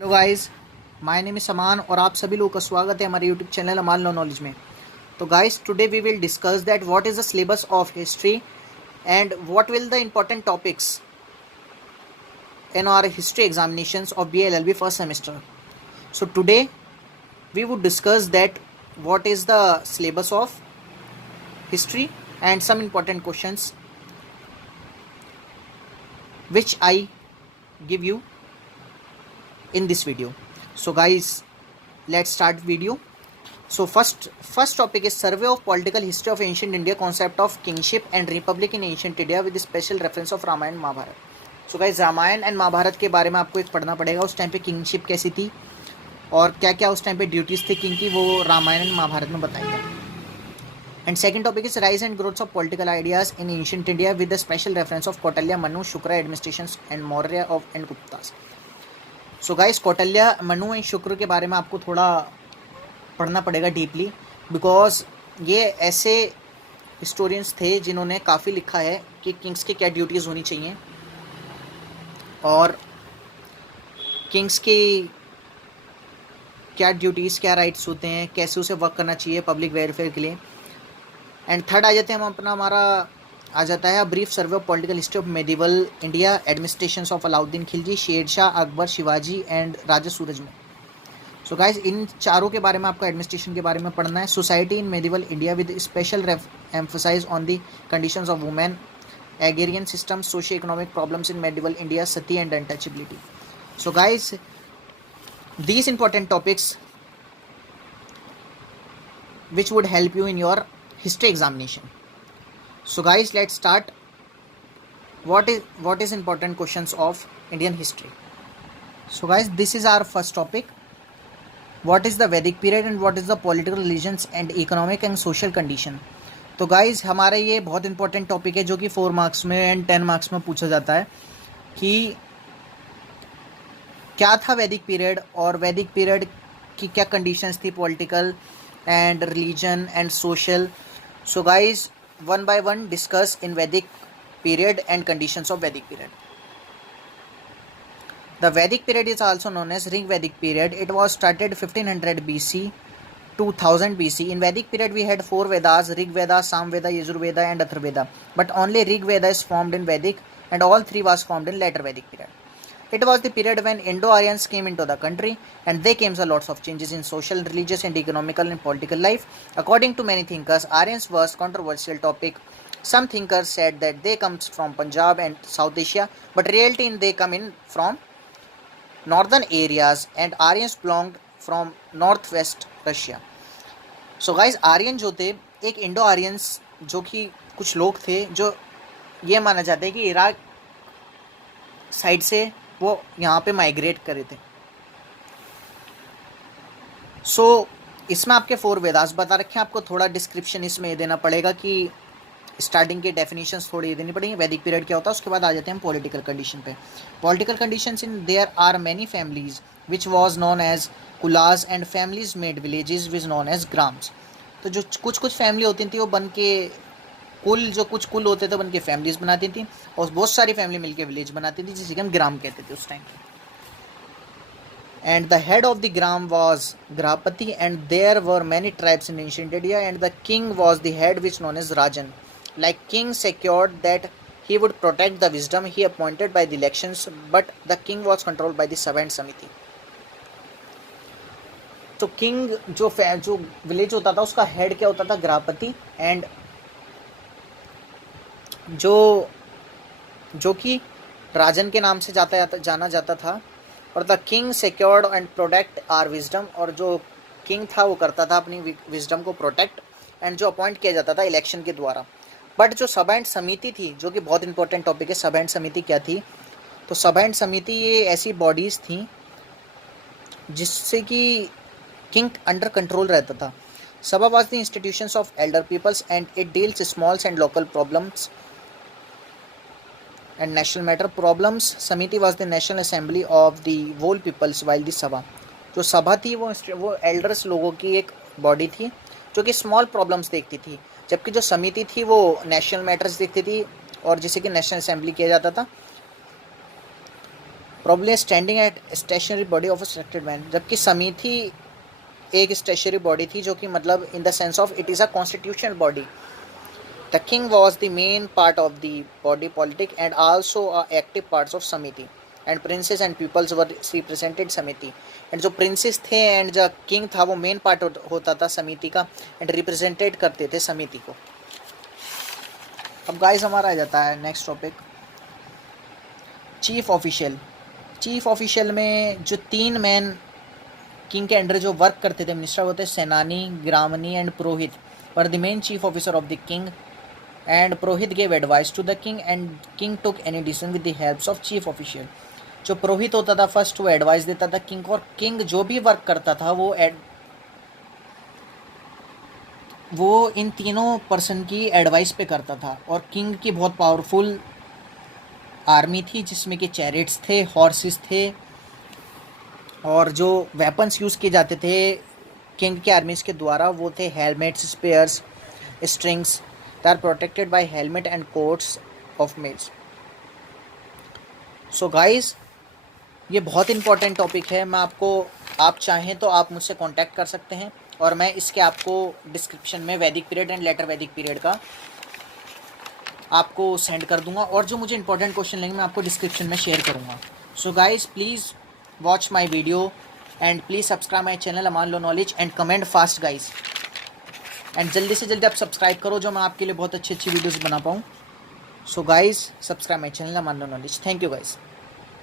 Hello guys, my name is Saman और आप सभी लोगों का स्वागत है हमारे यूट्यूब चैनल अमान लो नॉलेज में। तो guys, today we will discuss that what is the syllabus of history and what will the important topics in our history examinations of BLLB first semester. So today we would discuss that what is the syllabus of history and some important questions which I give you in this video. So guys, let's start video. So first topic is survey of political history of ancient India, concept of kingship and republic in ancient India with special reference of Ramayana Mahabharata. So guys, Ramayana and Mahabharata के बारे में आपको एक पढ़ना पड़ेगा. उस time पे kingship कैसी थी और क्या क्या उस टाइम पे ड्यूटीज थी किंग की, वो रामायण एंड महाभारत में बताएगा. And second topic is rise and growth of political ideas in ancient India with the special reference of Kautilya, Manu, Shukra administration and Maurya of and Guptas. So guys, Kautilya, Manu and Shukra के बारे में आपको थोड़ा पढ़ना पड़ेगा डीपली, बिकॉज ये ऐसे हिस्टोरियंस थे जिन्होंने काफ़ी लिखा है कि किंग्स की क्या ड्यूटीज़ होनी चाहिए और किंग्स की क्या ड्यूटीज़, क्या राइट्स होते हैं, कैसे उसे वर्क करना चाहिए पब्लिक वेलफेयर के लिए. एंड थर्ड आ जाते हैं हम हमारा आ जाता है brief survey of political history of medieval India, administration of Alauddin Khilji, Sher Shah, Akbar, Shivaji and Raja Surajmal. So guys, इन चारों के बारे में आपको एडमिनिस्ट्रेशन के बारे में पढ़ना है. Society in medieval India with special emphasis on the conditions of women, agrarian system, socio economic problems in medieval India, sati and untouchability. So guys, these important topics which would help you in your history examination. So guys, let's start. What is important questions of Indian history. So guys, this is our first topic. What is the Vedic period and what is the political religions and economic and social condition. तो guys, हमारा ये बहुत important topic है जो कि 4 marks में and 10 marks में पूछा जाता है कि क्या था वैदिक पीरियड और वैदिक पीरियड की क्या कंडीशंस थी political and religion and social. So guys, one by one discuss in वैदिक पीरियड एंड कंडीशंस ऑफ वैदिक period. The Vedic period is also known as Rig Vedic period. It was started 1500 BC to 1000 BC. In Vedic period we had 4 Vedas: Rig Veda, Sam Veda, Yajur Veda and Atharva Veda. But only Rig Veda is formed in Vedic and all 3 was formed in later Vedic period. It was the period when Indo-Aryans came into the country and they came a lots of changes in social, religious and economical and political life. According to many thinkers, Aryans was controversial topic. Some thinkers said that they comes from Punjab and South Asia, but reality they come in from northern areas and Aryans belonged from northwest Russia. So guys, Aryan जो थे एक Indo Aryans जो कि कुछ लोग थे जो ये माना जाता है कि इराक साइड से वो यहाँ पे माइग्रेट करे थे. सो इसमें आपके 4 वेदास बता रखे हैं. आपको थोड़ा डिस्क्रिप्शन इसमें देना पड़ेगा कि स्टार्टिंग के डेफिनेशंस थोड़ी देनी पड़ेंगी. वैदिक पीरियड क्या होता है, उसके बाद आ जाते हैं पॉलिटिकल कंडीशन पे. Political conditions in there are many families which was known as kulas and families made villages which known as gramas. तो जो कुछ फैमिली होती थी वो बन के कुछ कुल होते थे बन के फैमिलीज बनाती थी और बहुत सारी फैमिली मिलके विलेज बनाती थी जिसे हम ग्राम कहते थे उस time. And the head of the gram was Grahapati and there were many tribes in ancient India and the king was the head which known as Rajan. Like king secured that he would protect the wisdom he appointed by the elections, but the king was controlled by the servant samiti. तो king जो village होता था उसका head क्या होता था, ग्रहपति, and जो कि राजन के नाम से जाना जाता था. और the king secured and protect our wisdom, और जो किंग था वो करता था अपनी विजडम को प्रोटेक्ट, एंड जो अपॉइंट किया जाता था इलेक्शन के द्वारा. बट जो सभा एंड समिति थी, जो कि बहुत इंपॉर्टेंट टॉपिक है, सभा एंड समिति क्या थी. तो सभा एंड समिति ये ऐसी बॉडीज़ थी जिससे कि किंग अंडर कंट्रोल रहता था. Sabha was the institutions of elder peoples and it deals smalls and local problems and national matter problems. Samiti was the national assembly of the whole peoples while the sabha, जो सभा थी वो elders लोगों की एक body थी जो कि स्मॉल प्रॉब्लम्स देखती थी, जबकि जो समिति थी वो नेशनल मैटर्स देखती थी और जिसे कि नेशनल असेंबली किया जाता था. Probably standing at stationary body of selected man, जबकि समिति एक स्टेशनरी बॉडी थी जो कि मतलब in the sense of it is a constitutional body. The king was the main part of the body politic and also a active parts of samiti and princes and peoples were represented samiti. And जो princes थे and जो king था वो main part होता था समिति का and represented करते थे समिति को. अब गाइस हमारा आ जाता है next topic, chief official. Chief official में जो 3 मैन किंग के अंडर जो वर्क करते थे मिनिस्टर होते senani, gramani and purohit were the main chief officer of the king and purohit gave advice to the king and king took any decision with the help of chief official. जो पुरोहित होता था first वो एडवाइस देता था किंग को, और किंग जो भी वर्क करता था वो इन तीनों पर्सन की एडवाइस पे करता था. और किंग की बहुत पावरफुल आर्मी थी जिसमें कि चैरिट्स थे, हॉर्सेस थे, और जो वेपन्स यूज़ किए जाते थे किंग के आर्मीज के द्वारा वो थे helmets, spears, strings. They are protected by helmet and coats of mails. So guys ये बहुत इंपॉर्टेंट टॉपिक है. मैं आपको, आप चाहें तो आप मुझसे कांटेक्ट कर सकते हैं और मैं इसके आपको डिस्क्रिप्शन में वैदिक पीरियड एंड लेटर वैदिक पीरियड का आपको सेंड कर दूंगा, और जो मुझे इंपॉर्टेंट क्वेश्चन लेंगे मैं आपको डिस्क्रिप्शन में शेयर करूंगा. So guys please watch my video and please subscribe my channel Aman लो knowledge and comment fast guys. And जल्दी से जल्दी आप सब्सक्राइब करो जो मैं आपके लिए बहुत अच्छी अच्छी वीडियोज़ बना पाऊँ. So guys subscribe my channel Aman लो नॉलेज. Thank you guys.